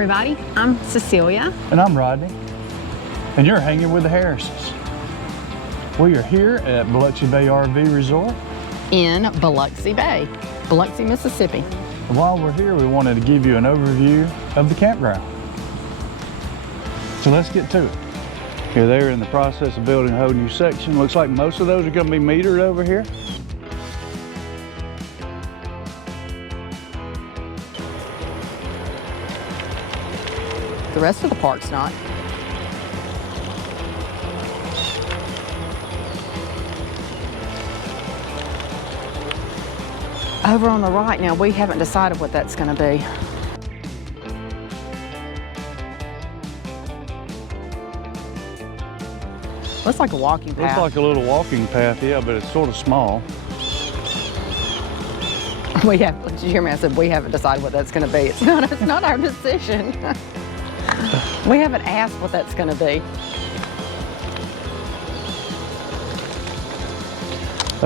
everybody, I'm Cecilia. And I'm Rodney. And you're hanging with the Harrises. We are here at Biloxi Bay RV Resort In Biloxi Bay, Biloxi, Mississippi. And while we're here, we wanted to give you an overview of the campground. So let's get to it. Here they're in the process of building a whole new section. Looks like most of those are going to be metered over here. The rest of the park's not. Over on the right now, we haven't decided what that's going to be. Looks like a walking path. Looks like a little walking path, yeah, but it's sort of small. Did you hear me? I said we haven't decided what that's going to be. It's not our decision. We haven't asked what that's going to be.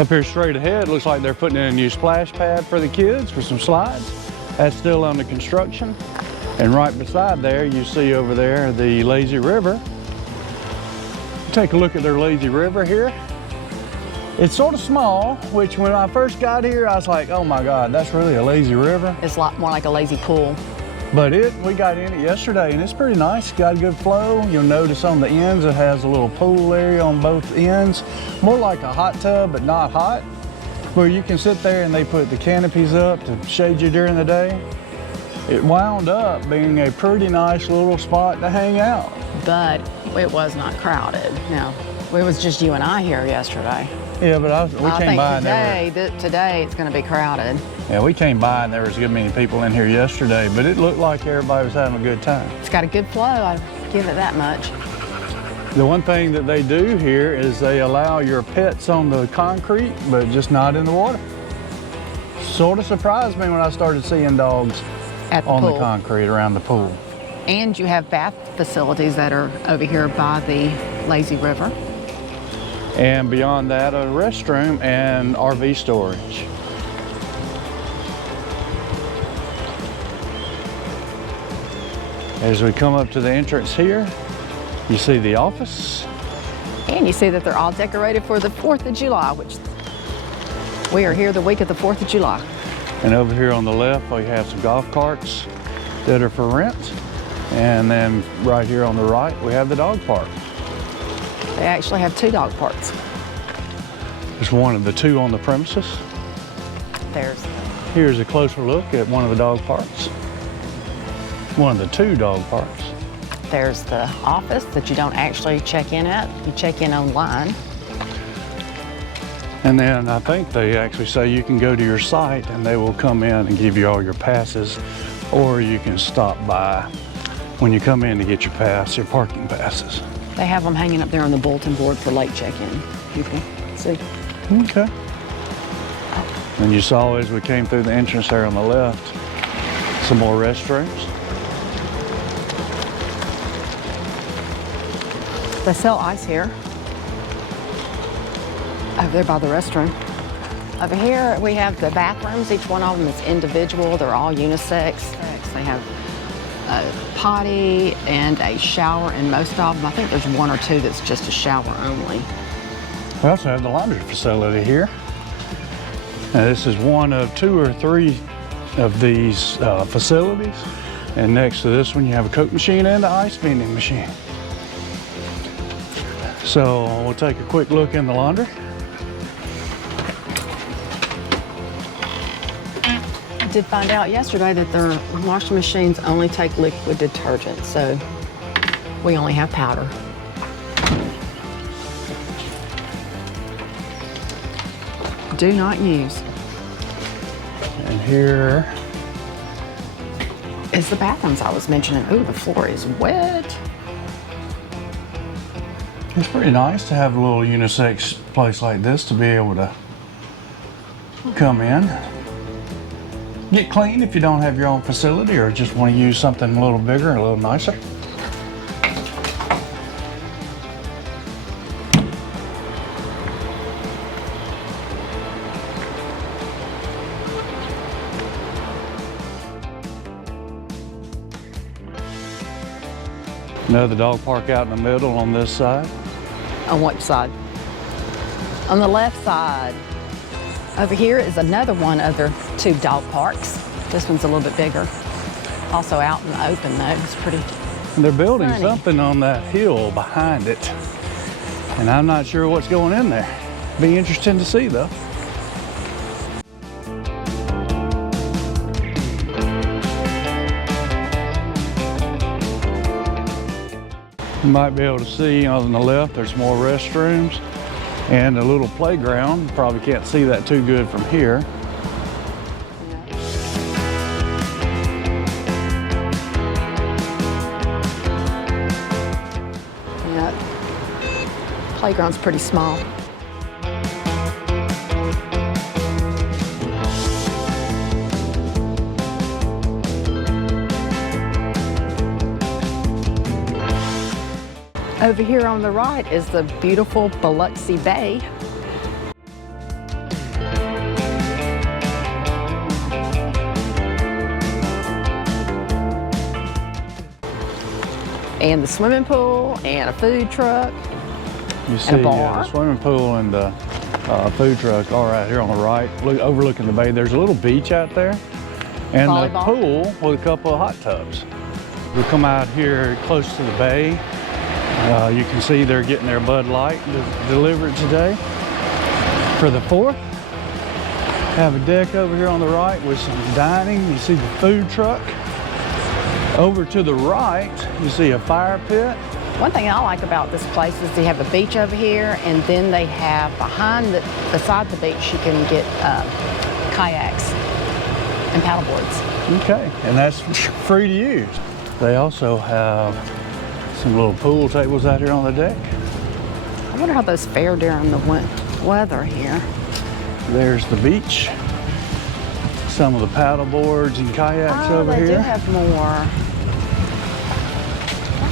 Up here straight ahead, looks like they're putting in a new splash pad for the kids for some slides. That's still under construction. And right beside there, you see over there the lazy river. Take a look at their lazy river here. It's sort of small, which when I first got here, I was like, oh my God, that's really a lazy river. It's a lot more like a lazy pool. But we got in it yesterday and it's pretty nice. Got a good flow. You'll notice on the ends it has a little pool area on both ends. More like a hot tub, but not hot. Where you can sit there and they put the canopies up to shade you during the day. It wound up being a pretty nice little spot to hang out. But it was not crowded. No, it was just you and I here yesterday. Yeah, but we came by and today it's going to be crowded. Yeah, we came by and there was a good many people in here yesterday, but it looked like everybody was having a good time. It's got a good flow, I'd give it that much. The one thing that they do here is they allow your pets on the concrete, but just not in the water. Sort of surprised me when I started seeing dogs on the concrete around the pool. And you have bath facilities that are over here by the lazy river. And beyond that, a restroom and RV storage. As we come up to the entrance here, you see the office. And you see that they're all decorated for the 4th of July, which we are here the week of the 4th of July. And over here on the left, we have some golf carts that are for rent. And then right here on the right, we have the dog park. They actually have 2 dog parks. There's one of the 2 on the premises. Here's a closer look at one of the dog parks. One of the 2 dog parks. There's the office that you don't actually check in at. You check in online. And then I think they actually say you can go to your site and they will come in and give you all your passes, or you can stop by when you come in to get your pass, your parking passes. They have them hanging up there on the bulletin board for late check-in. You can see. Okay. And you saw as we came through the entrance there on the left, some more restrooms. They sell ice here. Over there by the restroom. Over here we have the bathrooms. Each one of them is individual. They're all unisex. They have a potty and a shower in most of them. I think there's 1 or 2 that's just a shower only. We also have the laundry facility here. Now, this is one of 2 or 3 of these facilities. And next to this one, you have a Coke machine and an ice vending machine. So we'll take a quick look in the laundry. I did find out yesterday that their washing machines only take liquid detergent, so we only have powder. Do not use. And here is the bathrooms I was mentioning. Ooh, the floor is wet. It's pretty nice to have a little unisex place like this to be able to come in. Get clean if you don't have your own facility or just want to use something a little bigger and a little nicer. Another dog park out in the middle on this side. On what side? On the left side. Over here is another one of their 2 dog parks. This one's a little bit bigger. Also out in the open though, it's pretty And they're building sunny. something on that hill behind it. And I'm not sure what's going in there. Be interesting to see though. You might be able to see on the left there's more restrooms and a little playground. You probably can't see that too good from here. Yeah. Playground's pretty small. Over here on the right is the beautiful Biloxi Bay. And the swimming pool and a food truck. You see a bar. the swimming pool and the food truck all right here on the right, overlooking the bay. There's a little beach out there and Volleyball. a pool with a couple of hot tubs. We come out here close to the bay. You can see they're getting their Bud Light delivered today for the 4th. Have a deck over here on the right with some dining. You see the food truck. Over to the right, you see a fire pit. One thing I like about this place is they have a beach over here, and then they have beside the beach, you can get kayaks and paddleboards. Okay, and that's free to use. They also have some little pool tables out here on the deck. I wonder how those fare during the weather here. There's the beach. Some of the paddle boards and kayaks over they here. do have more.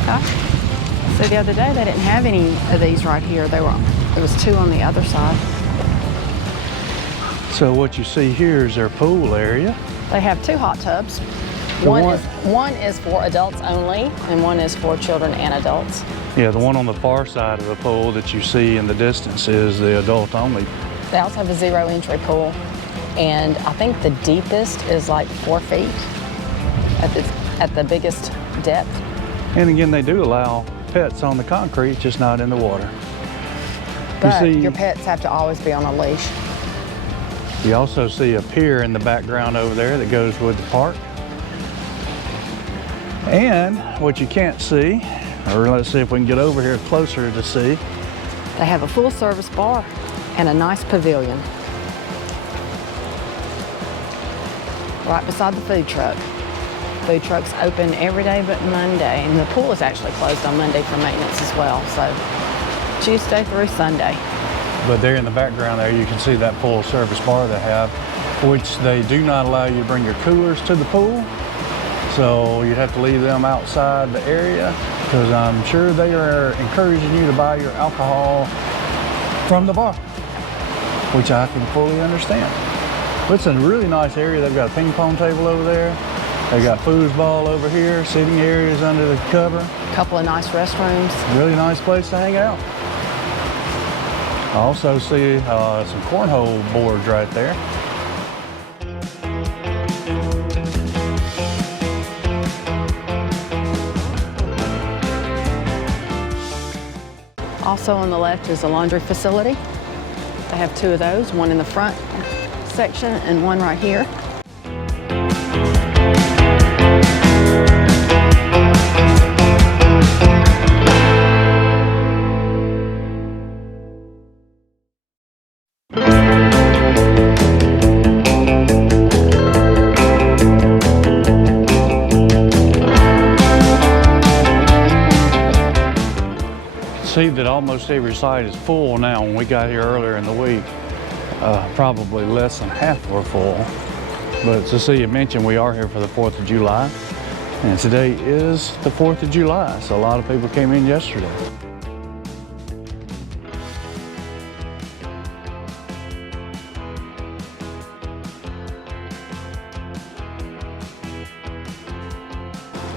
Okay. So the other day they didn't have any of these right here. There was 2 on the other side. So what you see here is their pool area. They have 2 hot tubs. One is for adults only, and one is for children and adults. Yeah, the one on the far side of the pool that you see in the distance is the adult only. They also have a 0 entry pool, and I think the deepest is like 4 feet at the biggest depth. And again, they do allow pets on the concrete, just not in the water. But your pets have to always be on a leash. You also see a pier in the background over there that goes with the park. And what you can't see, or let's see if we can get over here closer to see. They have a full service bar and a nice pavilion right beside the food truck. Food truck's open every day but Monday, and the pool is actually closed on Monday for maintenance as well, so Tuesday through Sunday. But there in the background there, you can see that full service bar they have, which they do not allow you to bring your coolers to the pool. So you'd have to leave them outside the area, because I'm sure they are encouraging you to buy your alcohol from the bar, which I can fully understand. But it's a really nice area. They've got a ping pong table over there. They got foosball over here, sitting areas under the cover. A couple of nice restrooms. Really nice place to hang out. I also see some cornhole boards right there. Also on the left is a laundry facility. They have 2 of those, one in the front section and one right here. See that almost every site is full now. When we got here earlier in the week, probably less than half were full. But to see you mentioned, we are here for the 4th of July, and today is the 4th of July, so a lot of people came in yesterday.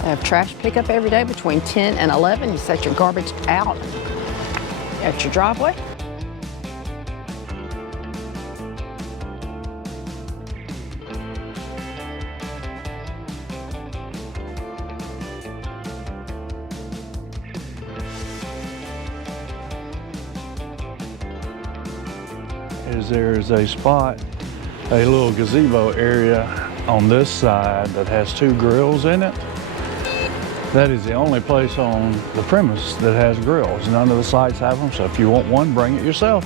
They have trash pickup every day between 10 and 11. You set your garbage out at your driveway. There's a spot, a little gazebo area on this side that has 2 grills in it. That is the only place on the premise that has grills. None of the sites have them, so if you want one, bring it yourself.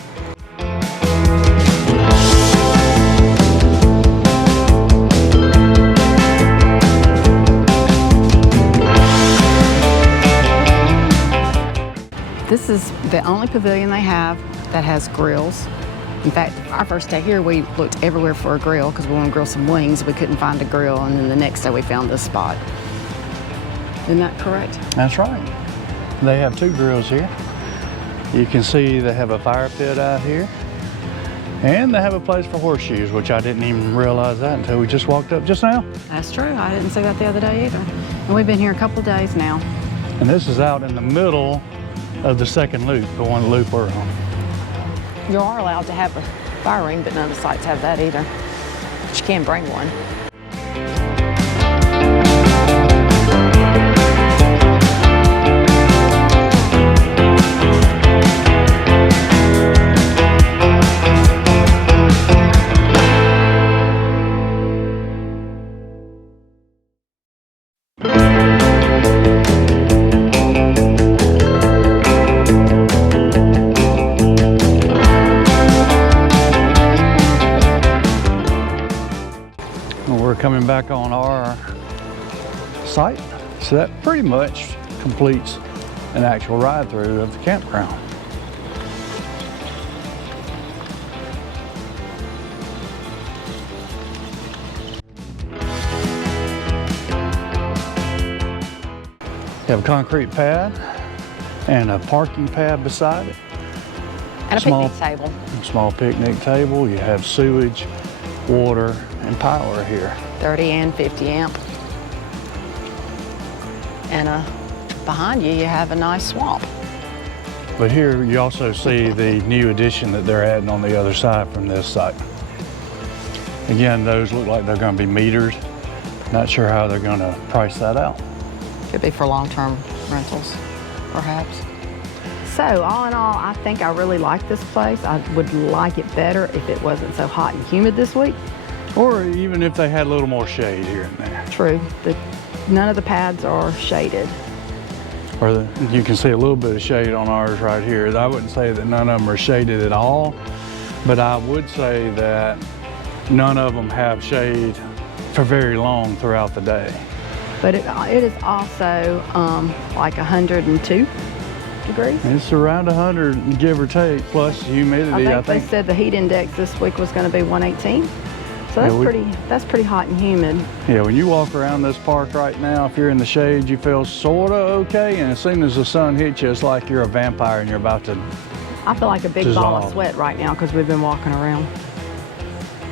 This is the only pavilion they have that has grills. In fact, our first day here, we looked everywhere for a grill because we wanted to grill some wings. We couldn't find a grill, and then the next day we found this spot. Isn't that correct? That's right. They have 2 grills here. You can see they have a fire pit out here. And they have a place for horseshoes, which I didn't even realize that until we just walked up just now. That's true. I didn't see that the other day either. And we've been here a couple of days now. And this is out in the middle of the second loop, the one loop we're on. You are allowed to have a fire ring, but none of the sites have that either. But you can bring one. We're coming back on our site, so that pretty much completes an actual ride-through of the campground. You have a concrete pad and a parking pad beside it. And a picnic table. Small picnic table. You have sewage, water, and power here. 30 and 50 amp. And behind you, you have a nice swamp. But here you also see the new addition that they're adding on the other side from this site. Again, those look like they're going to be metered. Not sure how they're going to price that out. Could be for long-term rentals, perhaps. So all in all, I think I really like this place. I would like it better if it wasn't so hot and humid this week. Or even if they had a little more shade here and there. True, none of the pads are shaded. Or you can see a little bit of shade on ours right here. I wouldn't say that none of them are shaded at all, but I would say that none of them have shade for very long throughout the day. But it is also like 102 degrees. It's around 100, give or take, plus humidity. I think they said the heat index this week was going to be 118. So that's pretty hot and humid. Yeah, when you walk around this park right now, if you're in the shade, you feel sort of okay, and as soon as the sun hits you, it's like you're a vampire and you're about to I feel like a big ball of sweat right now because we've been walking around.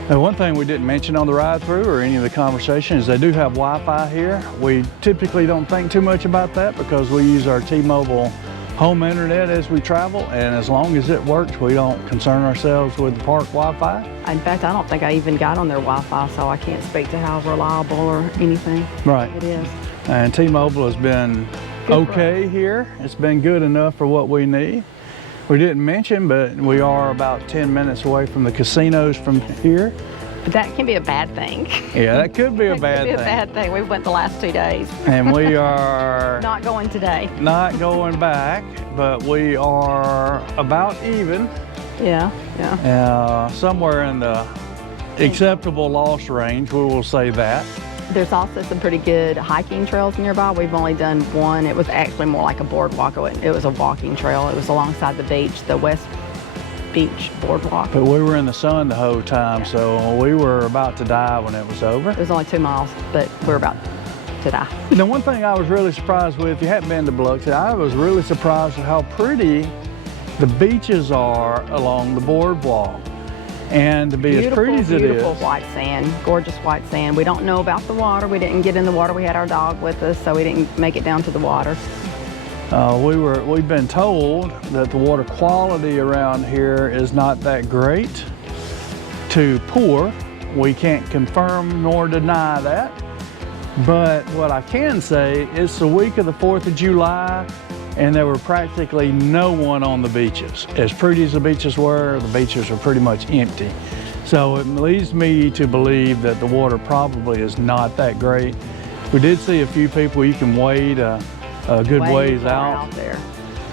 Now, one thing we didn't mention on the ride-through or any of the conversation is they do have Wi-Fi here. We typically don't think too much about that because we use our T-Mobile home internet as we travel, and as long as it works, we don't concern ourselves with the park Wi-Fi. In fact, I don't think I even got on their Wi-Fi, so I can't speak to how reliable or anything it is. And T-Mobile has been okay here. It's been good enough for what we need. We didn't mention, but we are about 10 minutes away from the casinos from here. But that can be a bad thing. Yeah, that could be a bad thing. Could be a bad thing. We went the last 2 days. And we are not going today. Not going back, but we are about even. Yeah. Somewhere in the acceptable loss range, we will say that. There's also some pretty good hiking trails nearby. We've only done one. It was actually more like a boardwalk. It was a walking trail. It was alongside the beach, the West Beach boardwalk. But we were in the sun the whole time, so we were about to die when it was over. It was only 2 miles, but we were about to die. The one thing I was really surprised with, if you hadn't been to Biloxi, I was really surprised at how pretty the beaches are along the boardwalk. And to be as pretty as it is. Beautiful white sand, gorgeous white sand. We don't know about the water. We didn't get in the water. We had our dog with us, so we didn't make it down to the water. We've been told that the water quality around here is not that great to poor. We can't confirm nor deny that. But what I can say is the week of the 4th of July, and there were practically no one on the beaches. As pretty as the beaches were pretty much empty. So it leads me to believe that the water probably is not that great. We did see a few people you can wade a good ways out there,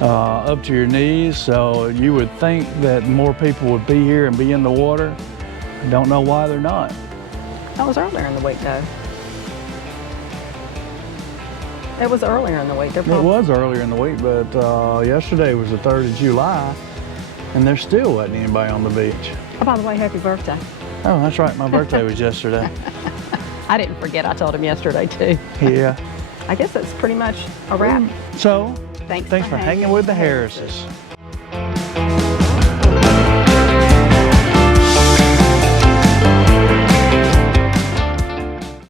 up to your knees. So you would think that more people would be here and be in the water. I don't know why they're not. That was earlier in the week, though. It was earlier in the week. It was earlier in the week, but yesterday was the 3rd of July, and there still wasn't anybody on the beach. Oh, by the way, happy birthday. Oh, that's right. My birthday was yesterday. I didn't forget. I told him yesterday, too. Yeah. I guess that's pretty much a wrap. So, Thanks for hanging with the Harrises.